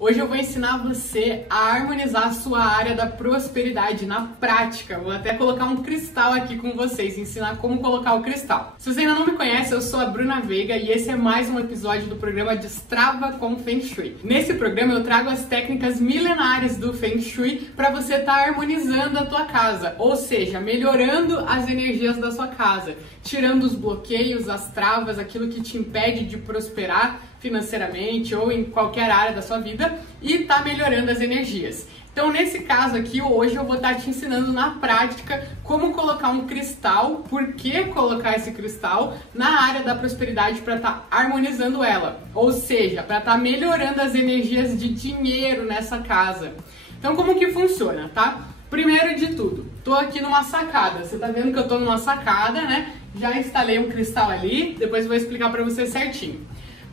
Hoje eu vou ensinar você a harmonizar a sua área da prosperidade na prática. Vou até colocar um cristal aqui com vocês, ensinar como colocar o cristal. Se você ainda não me conhece, eu sou a Bruna Veiga e esse é mais um episódio do programa Destrava com Feng Shui. Nesse programa eu trago as técnicas milenares do Feng Shui para você estar harmonizando a tua casa, ou seja, melhorando as energias da sua casa, tirando os bloqueios, as travas, aquilo que te impede de prosperar financeiramente ou em qualquer área da sua vida e tá melhorando as energias. Então, nesse caso aqui, hoje eu vou estar te ensinando na prática como colocar um cristal, por que colocar esse cristal na área da prosperidade para estar harmonizando ela, ou seja, para estar melhorando as energias de dinheiro nessa casa. Então, como que funciona, tá? Primeiro de tudo, tô aqui numa sacada. Você tá vendo que eu tô numa sacada, né? Já instalei um cristal ali, depois eu vou explicar para você certinho.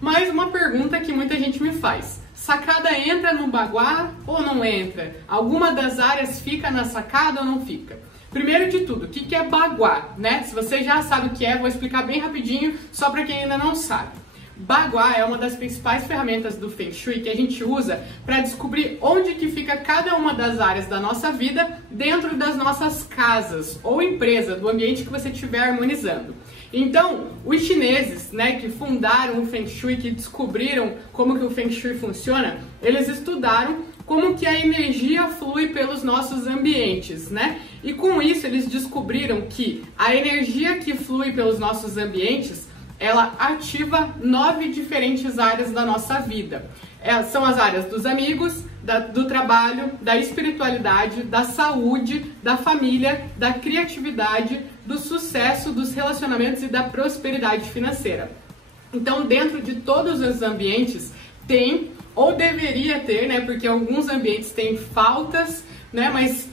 Mas uma pergunta que muita gente me faz: sacada entra no baguá ou não entra? Alguma das áreas fica na sacada ou não fica? Primeiro de tudo, o que é baguá, né? Se você já sabe o que é, vou explicar bem rapidinho, só para quem ainda não sabe. Baguá é uma das principais ferramentas do Feng Shui que a gente usa para descobrir onde que fica cada uma das áreas da nossa vida dentro das nossas casas ou empresa, do ambiente que você estiver harmonizando. Então, os chineses, né, que fundaram o Feng Shui, que descobriram como que o Feng Shui funciona, eles estudaram como que a energia flui pelos nossos ambientes, né? E com isso eles descobriram que a energia que flui pelos nossos ambientes, ela ativa 9 diferentes áreas da nossa vida. São as áreas dos amigos, do trabalho, da espiritualidade, da saúde, da família, da criatividade, do sucesso, dos relacionamentos e da prosperidade financeira. Então, dentro de todos os ambientes tem, ou deveria ter, né, porque alguns ambientes têm faltas, né, mas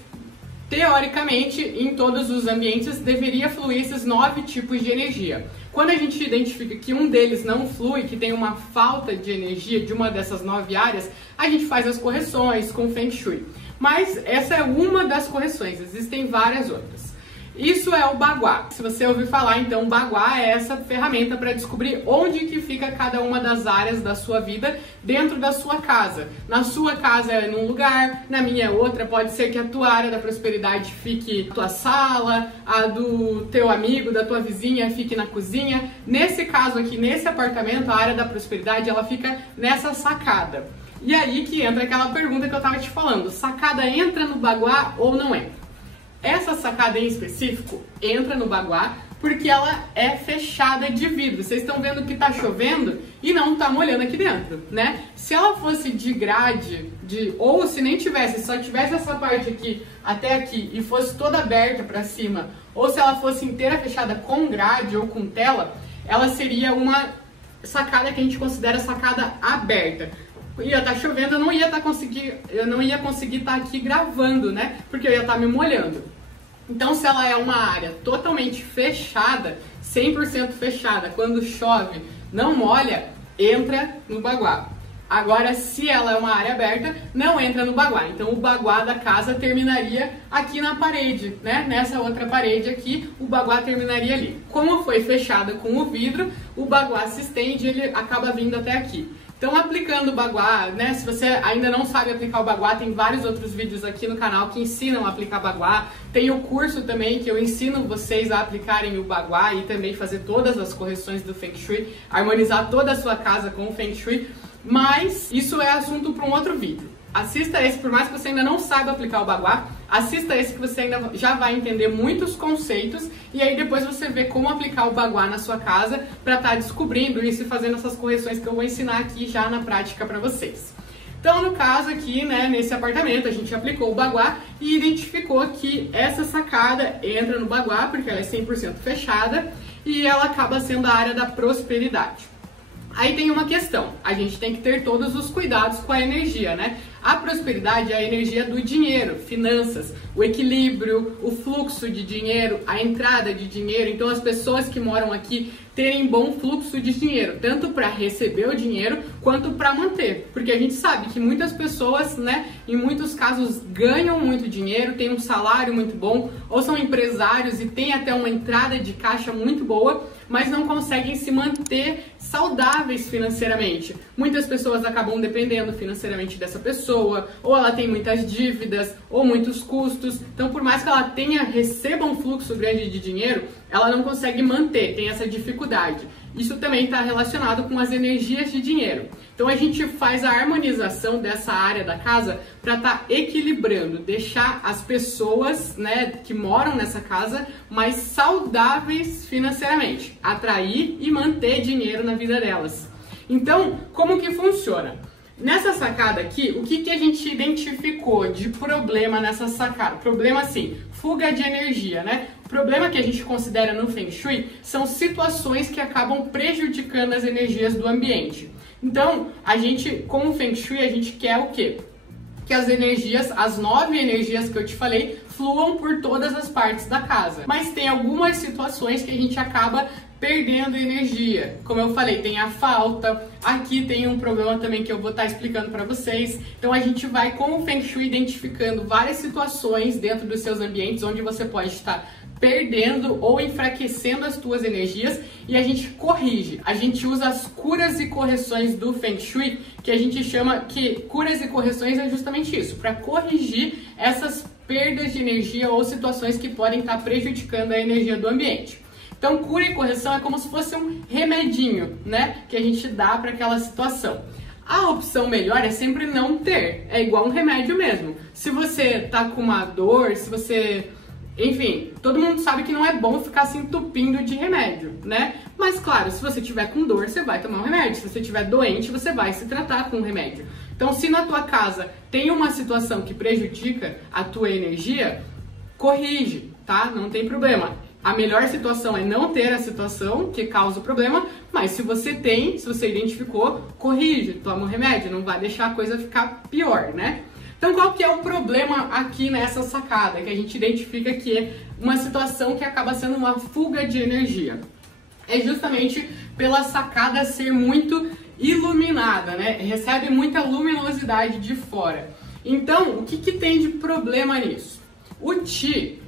teoricamente, em todos os ambientes, deveria fluir esses 9 tipos de energia. Quando a gente identifica que um deles não flui, que tem uma falta de energia de uma dessas 9 áreas, a gente faz as correções com o Feng Shui. Mas essa é uma das correções, existem várias outras. Isso é o baguá. Se você ouvir falar, então, baguá é essa ferramenta para descobrir onde que fica cada uma das áreas da sua vida dentro da sua casa. Na sua casa é num lugar, na minha outra pode ser que a tua área da prosperidade fique na tua sala, a do teu amigo, da tua vizinha fique na cozinha. Nesse caso aqui, nesse apartamento, a área da prosperidade, ela fica nessa sacada. E aí que entra aquela pergunta que eu tava te falando: sacada entra no baguá ou não entra? Essa sacada em específico entra no baguá porque ela é fechada de vidro. Vocês estão vendo que tá chovendo e não tá molhando aqui dentro, né? Se ela fosse de grade, ou se nem tivesse, só tivesse essa parte aqui até aqui e fosse toda aberta para cima, ou se ela fosse inteira fechada com grade ou com tela, ela seria uma sacada que a gente considera sacada aberta. Ia estar chovendo, eu não ia conseguir estar aqui gravando, né? Porque eu ia estar me molhando. Então, se ela é uma área totalmente fechada, 100% fechada, quando chove, não molha, entra no baguá. Agora, se ela é uma área aberta, não entra no baguá. Então, o baguá da casa terminaria aqui na parede, né? Nessa outra parede aqui, o baguá terminaria ali. Como foi fechada com o vidro, o baguá se estende e ele acaba vindo até aqui. Então, aplicando o baguá, né? Se você ainda não sabe aplicar o baguá, tem vários outros vídeos aqui no canal que ensinam a aplicar baguá. Tem o curso também que eu ensino vocês a aplicarem o baguá e também fazer todas as correções do Feng Shui, harmonizar toda a sua casa com o Feng Shui. Mas isso é assunto para um outro vídeo. Assista esse, por mais que você ainda não saiba aplicar o baguá, assista esse que você ainda já vai entender muitos conceitos e aí depois você vê como aplicar o baguá na sua casa para estar descobrindo isso e fazendo essas correções que eu vou ensinar aqui já na prática para vocês. Então, no caso aqui, né, nesse apartamento, a gente aplicou o baguá e identificou que essa sacada entra no baguá porque ela é 100% fechada e ela acaba sendo a área da prosperidade. Aí tem uma questão, a gente tem que ter todos os cuidados com a energia, né? A prosperidade é a energia do dinheiro, finanças, o equilíbrio, o fluxo de dinheiro, a entrada de dinheiro. Então as pessoas que moram aqui terem bom fluxo de dinheiro, tanto para receber o dinheiro quanto para manter. Porque a gente sabe que muitas pessoas, né, em muitos casos ganham muito dinheiro, têm um salário muito bom, ou são empresários e têm até uma entrada de caixa muito boa, mas não conseguem se manter saudáveis financeiramente. Muitas pessoas acabam dependendo financeiramente dessa pessoa, ou ela tem muitas dívidas, ou muitos custos. Então, por mais que ela receba um fluxo grande de dinheiro, ela não consegue manter, tem essa dificuldade. Isso também está relacionado com as energias de dinheiro. Então a gente faz a harmonização dessa área da casa para estar equilibrando, deixar as pessoas, né, que moram nessa casa mais saudáveis financeiramente, atrair e manter dinheiro na vida delas. Então, como que funciona? Nessa sacada aqui, o que a gente identificou de problema nessa sacada? Problema assim, fuga de energia, né? O problema que a gente considera no Feng Shui são situações que acabam prejudicando as energias do ambiente. Então, a gente, com o Feng Shui, a gente quer o quê? Que as energias, as 9 energias que eu te falei, fluam por todas as partes da casa. Mas tem algumas situações que a gente acaba perdendo energia. Como eu falei, tem a falta. Aqui tem um problema também que eu vou estar explicando para vocês. Então a gente vai com o Feng Shui identificando várias situações dentro dos seus ambientes onde você pode estar perdendo ou enfraquecendo as tuas energias e a gente corrige. A gente usa as curas e correções do Feng Shui, que a gente chama que curas e correções é justamente isso, para corrigir essas perdas de energia ou situações que podem estar prejudicando a energia do ambiente. Então, cura e correção é como se fosse um remedinho, né, que a gente dá para aquela situação. A opção melhor é sempre não ter, é igual um remédio mesmo. Se você tá com uma dor, se você... Enfim, todo mundo sabe que não é bom ficar se entupindo de remédio, né? Mas claro, se você tiver com dor, você vai tomar um remédio. Se você estiver doente, você vai se tratar com um remédio. Então, se na tua casa tem uma situação que prejudica a tua energia, corrige, tá? Não tem problema. A melhor situação é não ter a situação que causa o problema, mas se você tem, se você identificou, corrige, toma um remédio, não vai deixar a coisa ficar pior, né? Então, qual que é o problema aqui nessa sacada? Que a gente identifica que é uma situação que acaba sendo uma fuga de energia. É justamente pela sacada ser muito iluminada, né? Recebe muita luminosidade de fora. Então, o que tem de problema nisso? O Qi,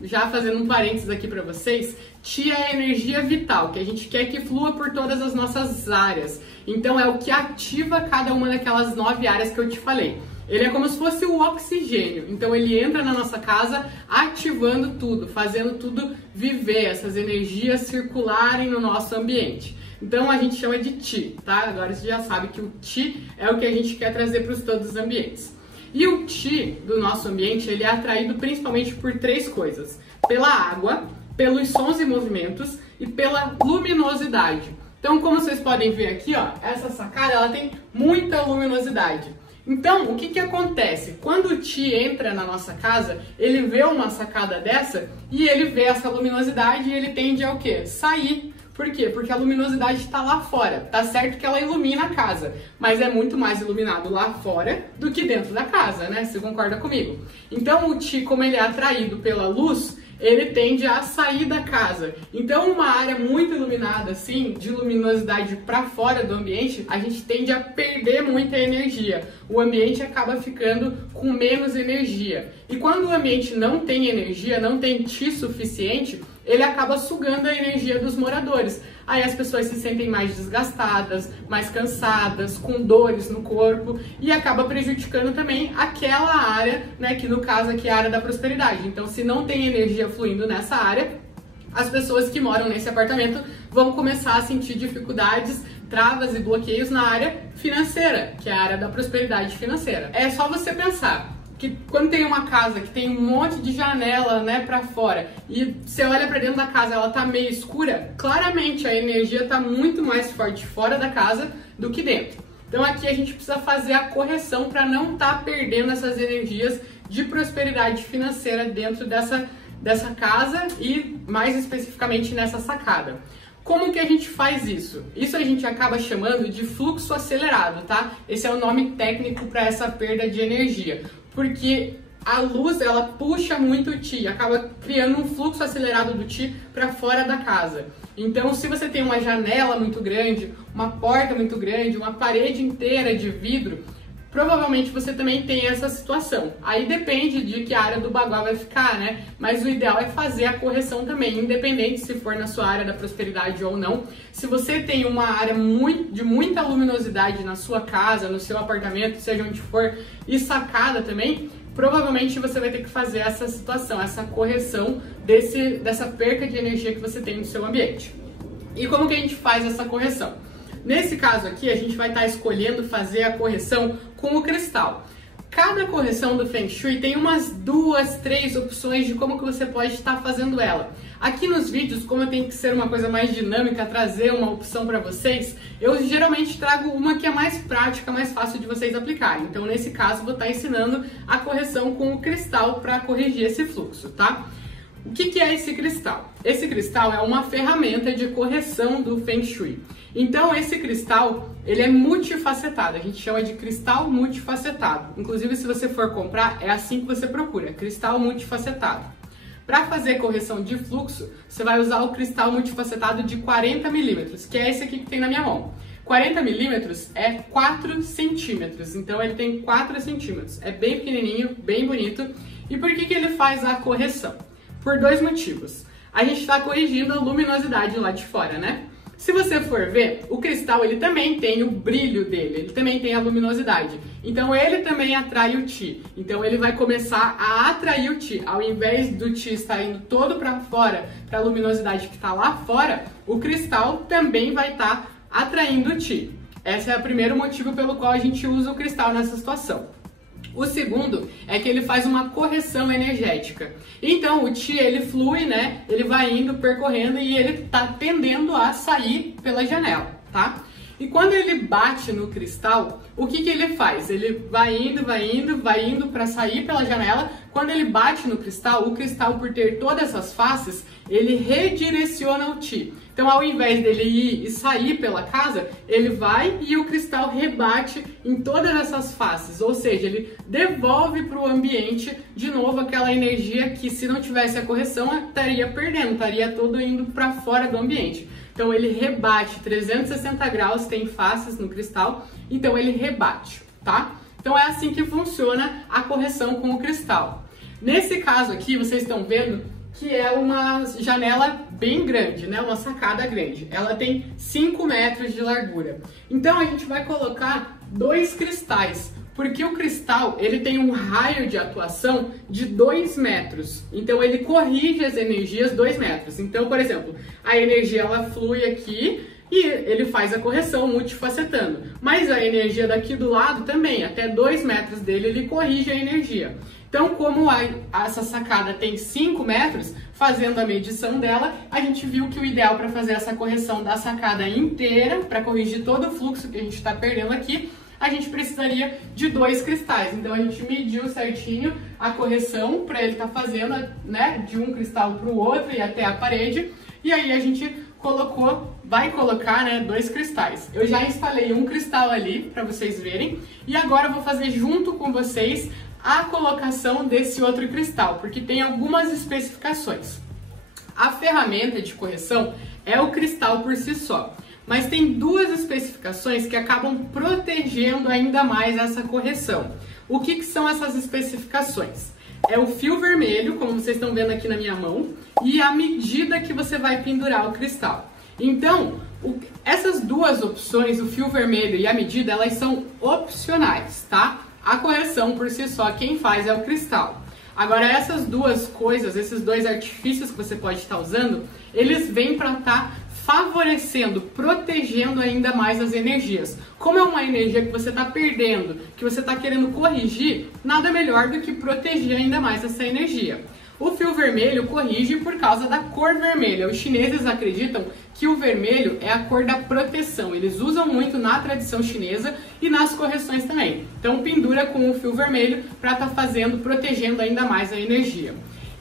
já fazendo um parênteses aqui para vocês, Qi é a energia vital, que a gente quer que flua por todas as nossas áreas. Então, é o que ativa cada uma daquelas 9 áreas que eu te falei. Ele é como se fosse o oxigênio, então ele entra na nossa casa ativando tudo, fazendo tudo viver, essas energias circularem no nosso ambiente. Então a gente chama de Qi, tá? Agora você já sabe que o Qi é o que a gente quer trazer para todos os ambientes. E o Qi do nosso ambiente, ele é atraído principalmente por 3 coisas: pela água, pelos sons e movimentos e pela luminosidade. Então, como vocês podem ver aqui, ó, essa sacada ela tem muita luminosidade. Então, o que acontece? Quando o Qi entra na nossa casa, ele vê uma sacada dessa e ele vê essa luminosidade e ele tende a o quê? Sair. Por quê? Porque a luminosidade está lá fora. Tá certo que ela ilumina a casa, mas é muito mais iluminado lá fora do que dentro da casa, né? Você concorda comigo? Então, o Qi, como ele é atraído pela luz, ele tende a sair da casa. Então, uma área muito iluminada, assim, de luminosidade para fora do ambiente, a gente tende a perder muita energia. O ambiente acaba ficando com menos energia. E quando o ambiente não tem energia, não tem Qi suficiente, ele acaba sugando a energia dos moradores. Aí as pessoas se sentem mais desgastadas, mais cansadas, com dores no corpo e acaba prejudicando também aquela área, né, que no caso aqui é a área da prosperidade. Então, se não tem energia fluindo nessa área, as pessoas que moram nesse apartamento vão começar a sentir dificuldades, travas e bloqueios na área financeira, que é a área da prosperidade financeira. É só você pensar que quando tem uma casa que tem um monte de janela, né, para fora, e você olha para dentro da casa, ela tá meio escura, claramente a energia tá muito mais forte fora da casa do que dentro. Então aqui a gente precisa fazer a correção para não estar perdendo essas energias de prosperidade financeira dentro dessa casa e mais especificamente nessa sacada. Como que a gente faz isso? Isso a gente acaba chamando de fluxo acelerado, tá? Esse é o nome técnico para essa perda de energia, porque a luz, ela puxa muito o Qi, acaba criando um fluxo acelerado do Qi para fora da casa. Então, se você tem uma janela muito grande, uma porta muito grande, uma parede inteira de vidro, provavelmente você também tem essa situação. Aí depende de que área do Baguá vai ficar, né? Mas o ideal é fazer a correção também, independente se for na sua área da prosperidade ou não. Se você tem uma área de muita luminosidade na sua casa, no seu apartamento, seja onde for, e sacada também, provavelmente você vai ter que fazer essa situação, essa correção dessa perca de energia que você tem no seu ambiente. E como que a gente faz essa correção? Nesse caso aqui, a gente vai estar escolhendo fazer a correção com o cristal. Cada correção do Feng Shui tem umas 2, 3 opções de como que você pode estar fazendo ela. Aqui nos vídeos, como eu tenho que ser uma coisa mais dinâmica, trazer uma opção para vocês, eu geralmente trago uma que é mais prática, mais fácil de vocês aplicarem. Então, nesse caso, vou estar ensinando a correção com o cristal para corrigir esse fluxo, tá? O que é esse cristal? Esse cristal é uma ferramenta de correção do Feng Shui. Então, esse cristal, ele é multifacetado, a gente chama de cristal multifacetado. Inclusive, se você for comprar, é assim que você procura, cristal multifacetado. Para fazer correção de fluxo, você vai usar o cristal multifacetado de 40 milímetros, que é esse aqui que tem na minha mão. 40 milímetros é 4 centímetros, então ele tem 4 centímetros. É bem pequenininho, bem bonito. E por que ele faz a correção? Por 2 motivos. A gente está corrigindo a luminosidade lá de fora, né? Se você for ver, o cristal ele também tem o brilho dele, ele também tem a luminosidade. Então ele também atrai o Qi. Então ele vai começar a atrair o Qi. Ao invés do Qi estar indo todo para fora, para a luminosidade que está lá fora, o cristal também vai estar atraindo o Qi. Esse é o primeiro motivo pelo qual a gente usa o cristal nessa situação. O segundo é que ele faz uma correção energética. Então o Qi ele flui, né? Ele vai indo, percorrendo e ele está tendendo a sair pela janela, tá? E quando ele bate no cristal, o que ele faz? Ele vai indo para sair pela janela. Quando ele bate no cristal, o cristal, por ter todas essas faces, ele redireciona o Qi. Então, ao invés dele ir e sair pela casa, ele vai e o cristal rebate em todas essas faces. Ou seja, ele devolve para o ambiente de novo aquela energia que, se não tivesse a correção, estaria perdendo, estaria todo indo para fora do ambiente. Então ele rebate 360 graus, tem faces no cristal, então ele rebate, tá? Então é assim que funciona a correção com o cristal. Nesse caso aqui, vocês estão vendo que é uma janela bem grande, né? Uma sacada grande. Ela tem 5 metros de largura. Então a gente vai colocar 2 cristais, porque o cristal ele tem um raio de atuação de 2 metros. Então ele corrige as energias 2 metros. Então, por exemplo, a energia ela flui aqui e ele faz a correção multifacetando. Mas a energia daqui do lado também, até 2 metros dele, ele corrige a energia. Então, como essa sacada tem 5 metros, fazendo a medição dela, a gente viu que o ideal para fazer essa correção da sacada inteira, para corrigir todo o fluxo que a gente está perdendo aqui, a gente precisaria de 2 cristais. Então a gente mediu certinho a correção para ele estar fazendo, né, de um cristal para o outro e até a parede. E aí a gente vai colocar, né, 2 cristais. Eu já instalei um cristal ali para vocês verem e agora eu vou fazer junto com vocês a colocação desse outro cristal, porque tem algumas especificações. A ferramenta de correção é o cristal por si só. Mas tem 2 especificações que acabam protegendo ainda mais essa correção. O que são essas especificações? É o fio vermelho, como vocês estão vendo aqui na minha mão, e a medida que você vai pendurar o cristal. Então, essas 2 opções, o fio vermelho e a medida, elas são opcionais, tá? A correção por si só, quem faz é o cristal. Agora, essas 2 coisas, esses 2 artifícios que você pode estar usando, eles vêm para estar favorecendo, protegendo ainda mais as energias. Como é uma energia que você está perdendo, que você está querendo corrigir, nada melhor do que proteger ainda mais essa energia. O fio vermelho corrige por causa da cor vermelha. Os chineses acreditam que o vermelho é a cor da proteção. Eles usam muito na tradição chinesa e nas correções também. Então pendura com o fio vermelho para estar protegendo ainda mais a energia.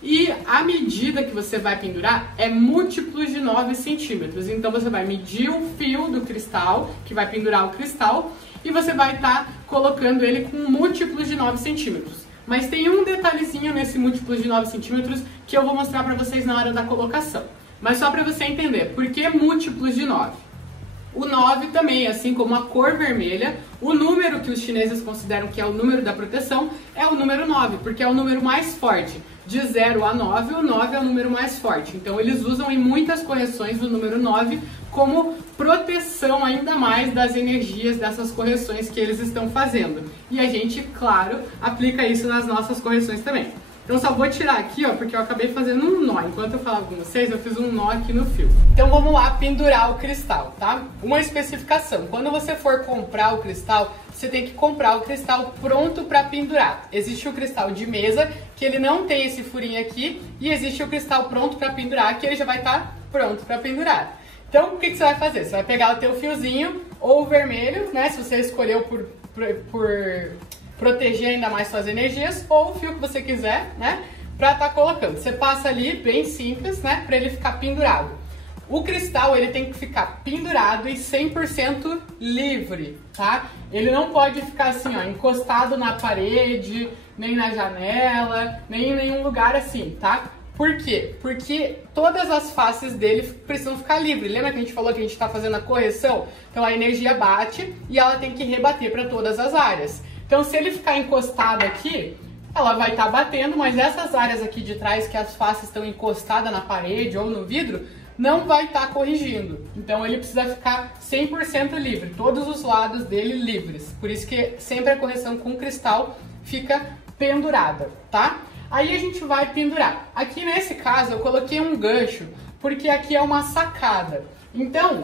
E a medida que você vai pendurar é múltiplos de 9 centímetros. Então você vai medir o fio do cristal, que vai pendurar o cristal, e você vai estar colocando ele com múltiplos de 9 centímetros. Mas tem um detalhezinho nesse múltiplos de 9 centímetros que eu vou mostrar para vocês na hora da colocação. Mas só para você entender, por que múltiplos de 9? O 9 também, assim como a cor vermelha, o número que os chineses consideram que é o número da proteção é o número 9, porque é o número mais forte. De 0 a 9, o 9 é o número mais forte. Então eles usam em muitas correções o número 9 como proteção ainda mais das energias dessas correções que eles estão fazendo. E a gente, claro, aplica isso nas nossas correções também. Então só vou tirar aqui, ó, porque eu acabei fazendo um nó. Enquanto eu falava com vocês, eu fiz um nó aqui no fio. Então vamos lá pendurar o cristal, tá? Uma especificação. Quando você for comprar o cristal, você tem que comprar o cristal pronto para pendurar. Existe o cristal de mesa, que ele não tem esse furinho aqui, e existe o cristal pronto para pendurar, que ele já vai estar pronto para pendurar. Então, o que você vai fazer? Você vai pegar o teu fiozinho, ou o vermelho, né? Se você escolheu por proteger ainda mais suas energias, ou o fio que você quiser, né, pra estar colocando. Você passa ali, bem simples, né, pra ele ficar pendurado. O cristal, ele tem que ficar pendurado e 100% livre, tá? Ele não pode ficar assim, ó, encostado na parede, nem na janela, nem em nenhum lugar assim, tá? Por quê? Porque todas as faces dele precisam ficar livres. Lembra que a gente falou que a gente está fazendo a correção? Então a energia bate e ela tem que rebater para todas as áreas. Então, se ele ficar encostado aqui, ela vai estar batendo, mas essas áreas aqui de trás, que as faces estão encostadas na parede ou no vidro, não vai estar corrigindo. Então, ele precisa ficar 100% livre, todos os lados dele livres. Por isso que sempre a correção com cristal fica pendurada, tá? Aí a gente vai pendurar. Aqui nesse caso, eu coloquei um gancho, porque aqui é uma sacada. Então,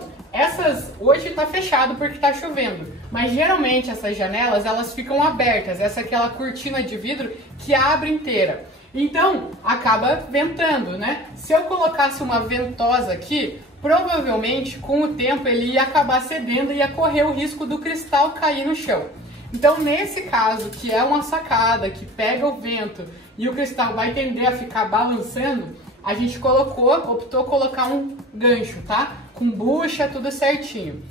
hoje está fechado porque está chovendo, mas geralmente essas janelas elas ficam abertas, essa é aquela cortina de vidro que abre inteira. Então, acaba ventando, né? Se eu colocasse uma ventosa aqui, provavelmente com o tempo ele ia acabar cedendo e ia correr o risco do cristal cair no chão. Então, nesse caso, que é uma sacada, que pega o vento e o cristal vai tender a ficar balançando, a gente optou colocar um gancho, tá? Com bucha, tudo certinho.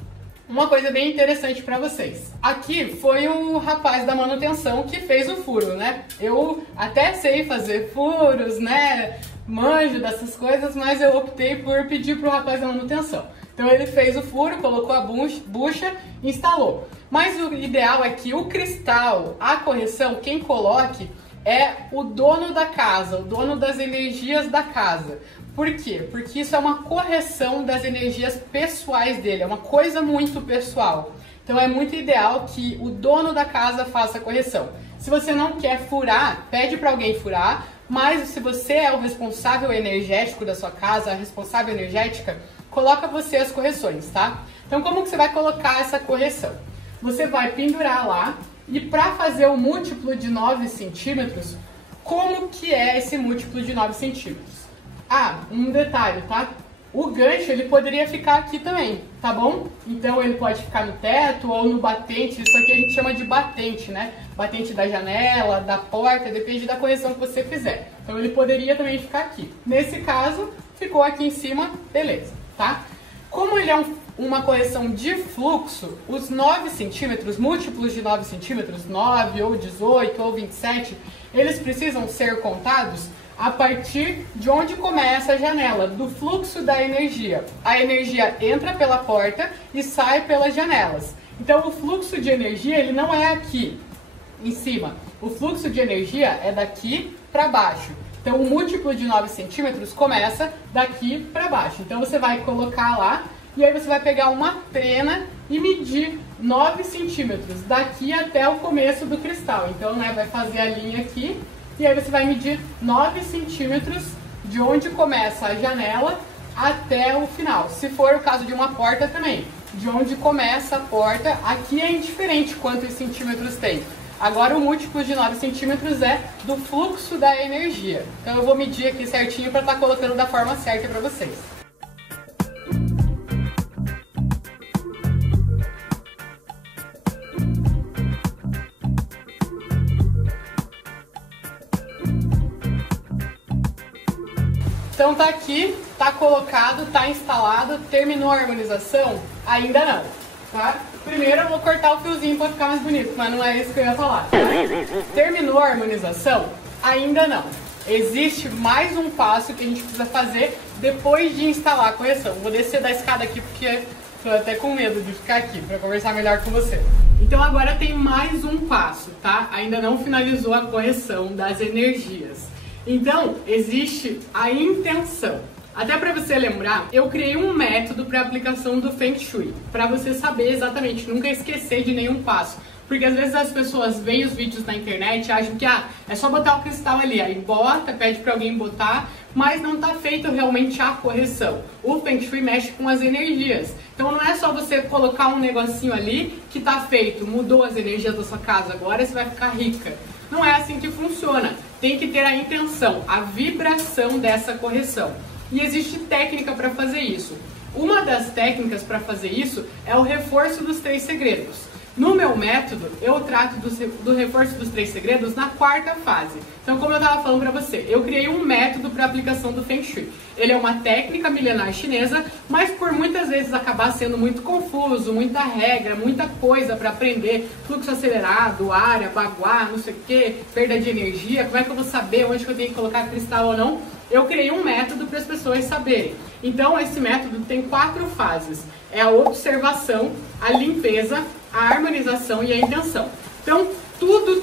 Uma coisa bem interessante para vocês. Aqui foi o rapaz da manutenção que fez o furo, né? Eu até sei fazer furos, né? Manjo dessas coisas, mas eu optei por pedir pro rapaz da manutenção. Então ele fez o furo, colocou a bucha, instalou. Mas o ideal é que o cristal, a correção, quem coloque é o dono da casa, o dono das energias da casa. Por quê? Porque isso é uma correção das energias pessoais dele, é uma coisa muito pessoal. Então é muito ideal que o dono da casa faça a correção. Se você não quer furar, pede para alguém furar, mas se você é o responsável energético da sua casa, a responsável energética, coloca você as correções, tá? Então como que você vai colocar essa correção? Você vai pendurar lá e para fazer o múltiplo de 9 centímetros, como que é esse múltiplo de 9 centímetros? Ah, um detalhe, tá? O gancho, ele poderia ficar aqui também, tá bom? Então ele pode ficar no teto ou no batente, isso aqui a gente chama de batente, né? Batente da janela, da porta, depende da correção que você fizer. Então ele poderia também ficar aqui. Nesse caso, ficou aqui em cima, beleza, tá? Como ele é uma correção de fluxo, os 9 centímetros, múltiplos de 9 centímetros, 9 ou 18 ou 27, eles precisam ser contados a partir de onde começa a janela, do fluxo da energia. A energia entra pela porta e sai pelas janelas. Então o fluxo de energia ele não é aqui em cima. O fluxo de energia é daqui para baixo. Então o múltiplo de 9 centímetros começa daqui para baixo. Então você vai colocar lá e aí você vai pegar uma trena e medir 9 centímetros daqui até o começo do cristal. Então, né, vai fazer a linha aqui e aí você vai medir 9 centímetros de onde começa a janela até o final. Se for o caso de uma porta também, de onde começa a porta, aqui é indiferente quantos centímetros tem. Agora o múltiplo de 9 centímetros é do fluxo da energia. Então eu vou medir aqui certinho para estar colocando da forma certa para vocês. Então tá aqui, tá colocado, tá instalado, terminou a harmonização? Ainda não, tá? Primeiro eu vou cortar o fiozinho para ficar mais bonito, mas não é isso que eu ia falar. Tá? Terminou a harmonização? Ainda não. Existe mais um passo que a gente precisa fazer depois de instalar a correção. Vou descer da escada aqui porque tô até com medo de ficar aqui para conversar melhor com você. Então agora tem mais um passo, tá? Ainda não finalizou a correção das energias. Então existe a intenção. Até para você lembrar, eu criei um método para aplicação do Feng Shui, para você saber exatamente, nunca esquecer de nenhum passo. Porque às vezes as pessoas veem os vídeos na internet e acham que é só botar o cristal ali, aí bota, pede para alguém botar, mas não está feito realmente a correção. O Feng Shui mexe com as energias. Então não é só você colocar um negocinho ali que está feito, mudou as energias da sua casa, agora você vai ficar rica. Não é assim que funciona. Tem que ter a intenção, a vibração dessa correção. E existe técnica para fazer isso. Uma das técnicas para fazer isso é o reforço dos 3 segredos. No meu método, eu trato do reforço dos 3 segredos na 4ª fase. Então, como eu estava falando para você, eu criei um método para aplicação do Feng Shui. Ele é uma técnica milenar chinesa, mas por muitas vezes acabar sendo muito confuso, muita regra, muita coisa para aprender, fluxo acelerado, área, baguá, não sei o que, perda de energia, como é que eu vou saber onde que eu tenho que colocar cristal ou não? Eu criei um método para as pessoas saberem. Então, esse método tem 4 fases. É a observação, a limpeza, a harmonização e a intenção. Então, tudo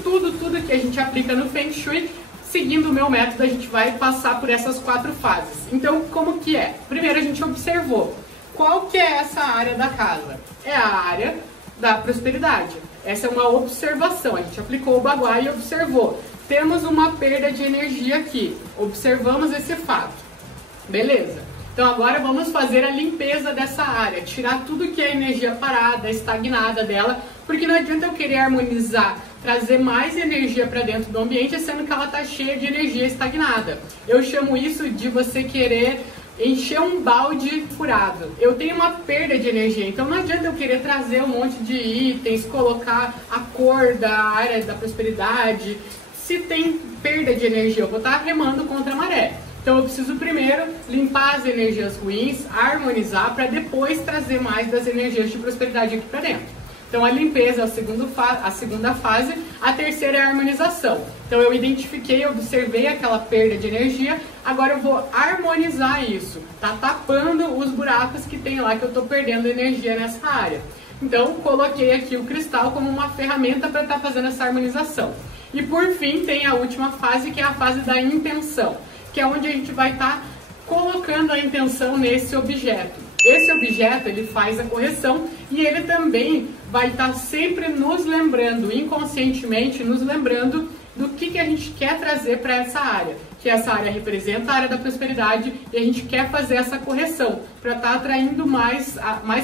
que a gente aplica no Feng Shui, seguindo o meu método, a gente vai passar por essas 4 fases. Então, como que é? Primeiro a gente observou. Qual que é essa área da casa? É a área da prosperidade. Essa é uma observação. A gente aplicou o baguá e observou. Temos uma perda de energia aqui. Observamos esse fato. Beleza. Então agora vamos fazer a limpeza dessa área, tirar tudo que é energia parada, estagnada dela, porque não adianta eu querer harmonizar, trazer mais energia para dentro do ambiente, sendo que ela está cheia de energia estagnada. Eu chamo isso de você querer encher um balde furado. Eu tenho uma perda de energia, então não adianta eu querer trazer um monte de itens, colocar a cor da área da prosperidade. Se tem perda de energia, eu vou estar remando contra a maré. Então eu preciso primeiro limpar as energias ruins, harmonizar, para depois trazer mais das energias de prosperidade aqui para dentro. Então a limpeza é a segunda fase, a terceira é a harmonização. Então eu identifiquei, observei aquela perda de energia, agora eu vou harmonizar isso, tá tapando os buracos que tem lá que eu estou perdendo energia nessa área. Então coloquei aqui o cristal como uma ferramenta para estar fazendo essa harmonização. E por fim tem a última fase, que é a fase da intenção, que é onde a gente vai estar colocando a intenção nesse objeto. Esse objeto, ele faz a correção e ele também vai estar sempre nos lembrando, inconscientemente nos lembrando do que a gente quer trazer para essa área. Que essa área representa a área da prosperidade e a gente quer fazer essa correção para estar atraindo mais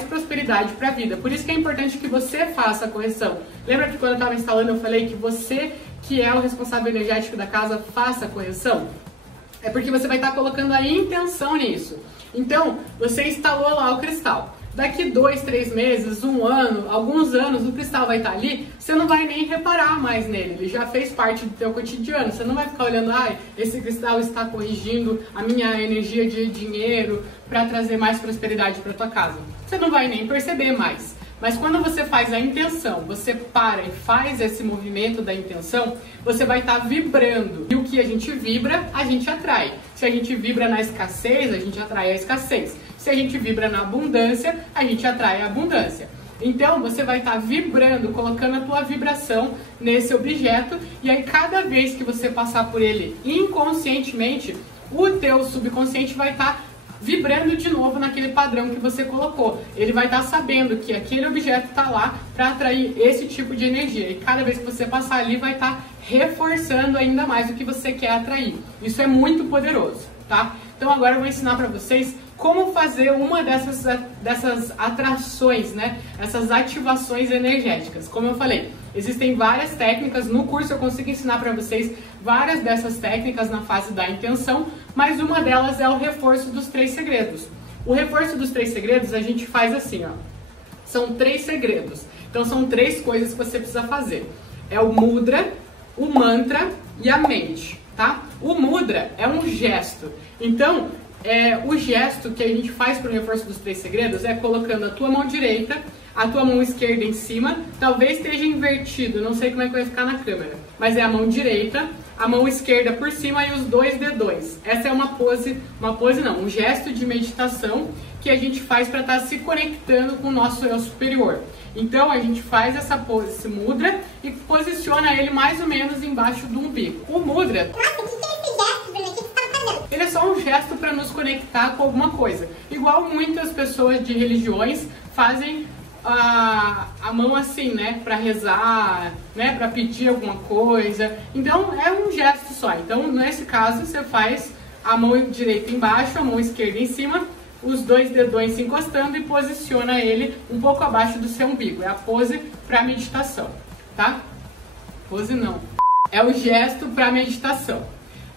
prosperidade para a vida. Por isso que é importante que você faça a correção. Lembra que quando eu estava instalando eu falei que você, que é o responsável energético da casa, faça a correção? É porque você vai estar colocando a intenção nisso. Então, você instalou lá o cristal. Daqui 2, 3 meses, 1 ano, alguns anos, o cristal vai estar ali, você não vai nem reparar mais nele. Ele já fez parte do teu cotidiano. Você não vai ficar olhando, esse cristal está corrigindo a minha energia de dinheiro para trazer mais prosperidade para tua casa. Você não vai nem perceber mais. Mas quando você faz a intenção, você para e faz esse movimento da intenção, você vai estar vibrando. E o que a gente vibra, a gente atrai. Se a gente vibra na escassez, a gente atrai a escassez. Se a gente vibra na abundância, a gente atrai a abundância. Então, você vai estar vibrando, colocando a tua vibração nesse objeto, e aí cada vez que você passar por ele inconscientemente, o teu subconsciente vai estar vibrando de novo naquele padrão que você colocou. Ele vai estar sabendo que aquele objeto está lá para atrair esse tipo de energia. E cada vez que você passar ali, vai estar reforçando ainda mais o que você quer atrair. Isso é muito poderoso, tá? Então agora eu vou ensinar para vocês como fazer uma dessas atrações, né? Essas ativações energéticas. Como eu falei, existem várias técnicas. No curso eu consigo ensinar para vocês várias dessas técnicas na fase da intenção, mas uma delas é o reforço dos 3 segredos. O reforço dos 3 segredos a gente faz assim, ó. São 3 segredos. Então são 3 coisas que você precisa fazer. É o mudra, o mantra e a mente, tá? O mudra é um gesto. Então, O gesto que a gente faz para o reforço dos 3 segredos é colocando a tua mão direita, a tua mão esquerda em cima, talvez esteja invertido, não sei como é que vai ficar na câmera, mas é a mão direita, a mão esquerda por cima e os 2 dedões. Essa é um gesto de meditação que a gente faz para estar se conectando com o nosso eu superior. Então a gente faz esse mudra e posiciona ele mais ou menos embaixo do umbigo. O mudra, ele é só um gesto para nos conectar com alguma coisa. Igual muitas pessoas de religiões fazem a mão assim, né, para rezar, né, para pedir alguma coisa. Então é um gesto só. Então nesse caso você faz a mão direita embaixo, a mão esquerda em cima, os 2 dedões se encostando e posiciona ele um pouco abaixo do seu umbigo. É a pose para meditação, tá? Pose não. É o gesto para meditação.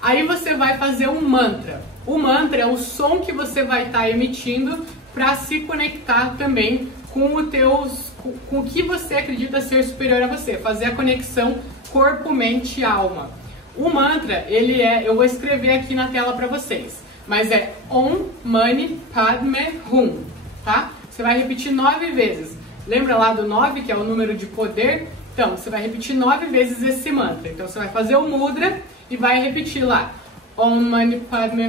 Aí você vai fazer um mantra. O mantra é o som que você vai estar emitindo para se conectar também com o que você acredita ser superior a você. Fazer a conexão corpo, mente e alma. O mantra, eu vou escrever aqui na tela para vocês, mas é Om Mani Padme Hum, tá? Você vai repetir 9 vezes. Lembra lá do 9, que é o número de poder? Então, você vai repetir 9 vezes esse mantra. Então, você vai fazer o mudra e vai repetir lá Om Mani Padme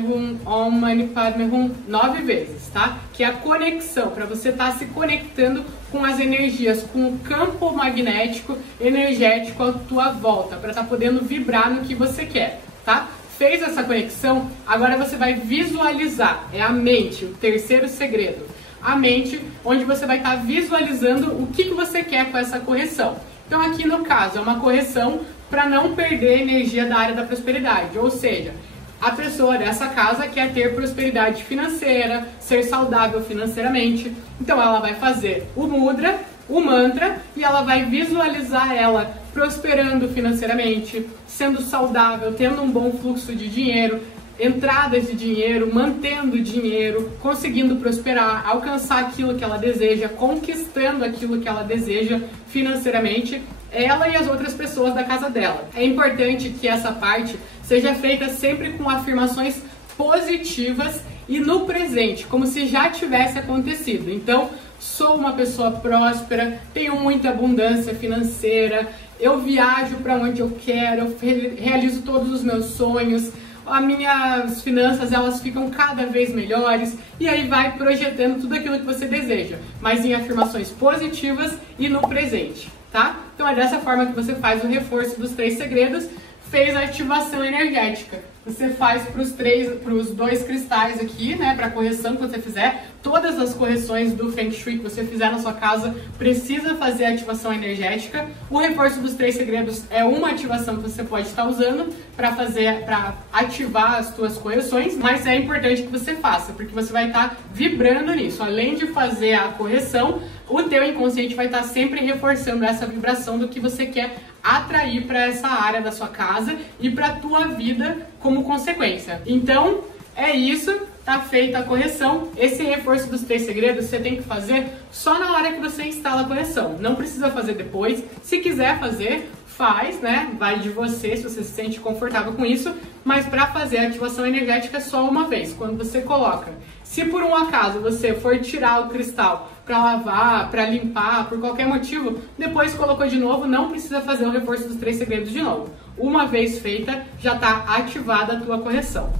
Hum 9 vezes, tá? Que é a conexão, para você estar se conectando com as energias, com o campo magnético, energético à tua volta, para estar podendo vibrar no que você quer, tá? Fez essa conexão, agora você vai visualizar, é a mente, o terceiro segredo. A mente, onde você vai estar visualizando o que você quer com essa correção. Então aqui no caso, é uma correção para não perder energia da área da prosperidade, ou seja, a pessoa dessa casa quer ter prosperidade financeira, ser saudável financeiramente, então ela vai fazer o mudra, o mantra, e ela vai visualizar ela prosperando financeiramente, sendo saudável, tendo um bom fluxo de dinheiro, entradas de dinheiro, mantendo dinheiro, conseguindo prosperar, alcançar aquilo que ela deseja, conquistando aquilo que ela deseja financeiramente, ela e as outras pessoas da casa dela. É importante que essa parte seja feita sempre com afirmações positivas e no presente, como se já tivesse acontecido. Então, sou uma pessoa próspera, tenho muita abundância financeira, eu viajo para onde eu quero, eu realizo todos os meus sonhos, as minhas finanças elas ficam cada vez melhores, e aí vai projetando tudo aquilo que você deseja, mas em afirmações positivas e no presente, tá? Então é dessa forma que você faz o reforço dos 3 segredos. Fez a ativação energética. Você faz para os 2 cristais aqui, né, para correção que você fizer. Todas as correções do Feng Shui que você fizer na sua casa precisa fazer a ativação energética. O reforço dos 3 segredos é uma ativação que você pode estar usando para ativar as suas correções, mas é importante que você faça, porque você vai estar vibrando nisso. Além de fazer a correção, o teu inconsciente vai estar sempre reforçando essa vibração do que você quer atrair para essa área da sua casa e para a tua vida como consequência. Então, é isso, tá feita a correção. Esse reforço dos 3 segredos você tem que fazer só na hora que você instala a correção. Não precisa fazer depois. Se quiser fazer, faz, né? Vai de você, se você se sente confortável com isso. Mas para fazer a ativação energética é só uma vez, quando você coloca. Se por um acaso você for tirar o cristal para lavar, para limpar, por qualquer motivo, depois colocou de novo, não precisa fazer o reforço dos 3 segredos de novo. Uma vez feita, já está ativada a tua correção.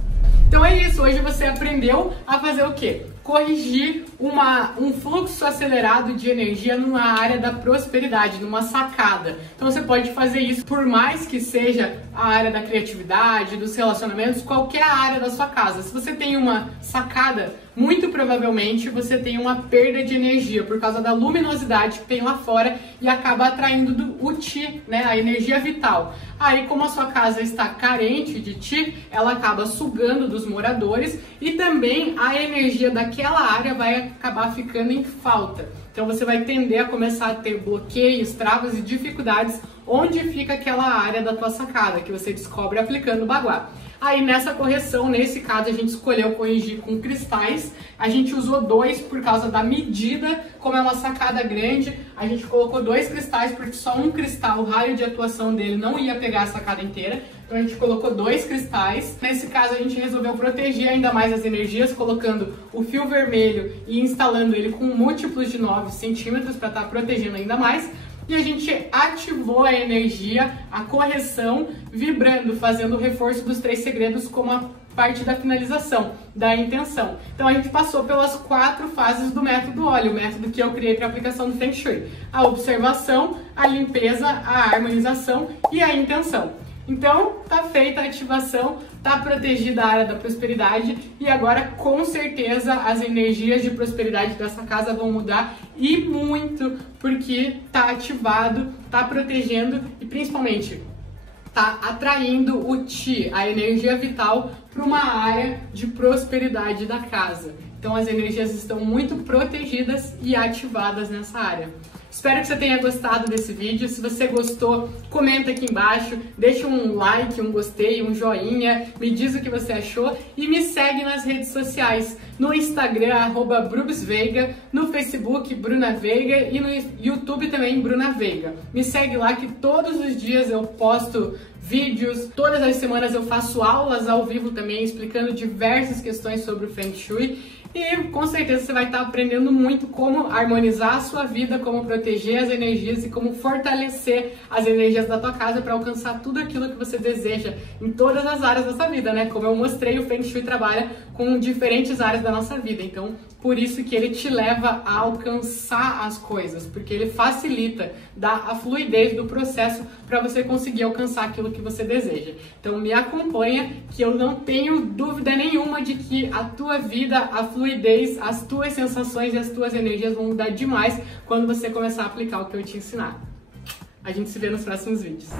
Então é isso, hoje você aprendeu a fazer o quê? Corrigir um fluxo acelerado de energia numa área da prosperidade, numa sacada. Então você pode fazer isso, por mais que seja a área da criatividade, dos relacionamentos, qualquer área da sua casa. Se você tem uma sacada, muito provavelmente você tem uma perda de energia por causa da luminosidade que tem lá fora e acaba atraindo o Ti, né, a energia vital. Aí, como a sua casa está carente de Ti, ela acaba sugando dos moradores e também a energia daquela área vai acabar ficando em falta. Então você vai tender a começar a ter bloqueios, travas e dificuldades onde fica aquela área da tua sacada que você descobre aplicando o baguá. Aí nessa correção, nesse caso, a gente escolheu corrigir com cristais. A gente usou 2 por causa da medida, como é uma sacada grande, a gente colocou 2 cristais porque só um cristal, o raio de atuação dele não ia pegar a sacada inteira. Então a gente colocou 2 cristais. Nesse caso a gente resolveu proteger ainda mais as energias, colocando o fio vermelho e instalando ele com múltiplos de 9 centímetros para estar protegendo ainda mais. E a gente ativou a energia, a correção, vibrando, fazendo o reforço dos 3 segredos como a parte da finalização, da intenção. Então a gente passou pelas 4 fases do método óleo, o método que eu criei para aplicação do Feng Shui. A observação, a limpeza, a harmonização e a intenção. Então, tá feita a ativação, tá protegida a área da prosperidade e agora, com certeza, as energias de prosperidade dessa casa vão mudar e muito, porque tá ativado, tá protegendo e, principalmente, tá atraindo o Qi, a energia vital, para uma área de prosperidade da casa. Então, as energias estão muito protegidas e ativadas nessa área. Espero que você tenha gostado desse vídeo. Se você gostou, comenta aqui embaixo, deixa um like, um gostei, um joinha, me diz o que você achou e me segue nas redes sociais, no Instagram, @brubsveiga, no Facebook, Bruna Veiga e no YouTube também, Bruna Veiga. Me segue lá que todos os dias eu posto vídeos, todas as semanas eu faço aulas ao vivo também, explicando diversas questões sobre o Feng Shui. E com certeza você vai estar aprendendo muito como harmonizar a sua vida, como proteger as energias e como fortalecer as energias da tua casa para alcançar tudo aquilo que você deseja em todas as áreas da sua vida, né? Como eu mostrei, o Feng Shui trabalha com diferentes áreas da nossa vida, então por isso que ele te leva a alcançar as coisas, porque ele facilita, dá a fluidez do processo para você conseguir alcançar aquilo que você deseja. Então me acompanha, que eu não tenho dúvida nenhuma de que a tua vida, a fluidez, as tuas sensações e as tuas energias vão mudar demais quando você começar a aplicar o que eu te ensinar. A gente se vê nos próximos vídeos.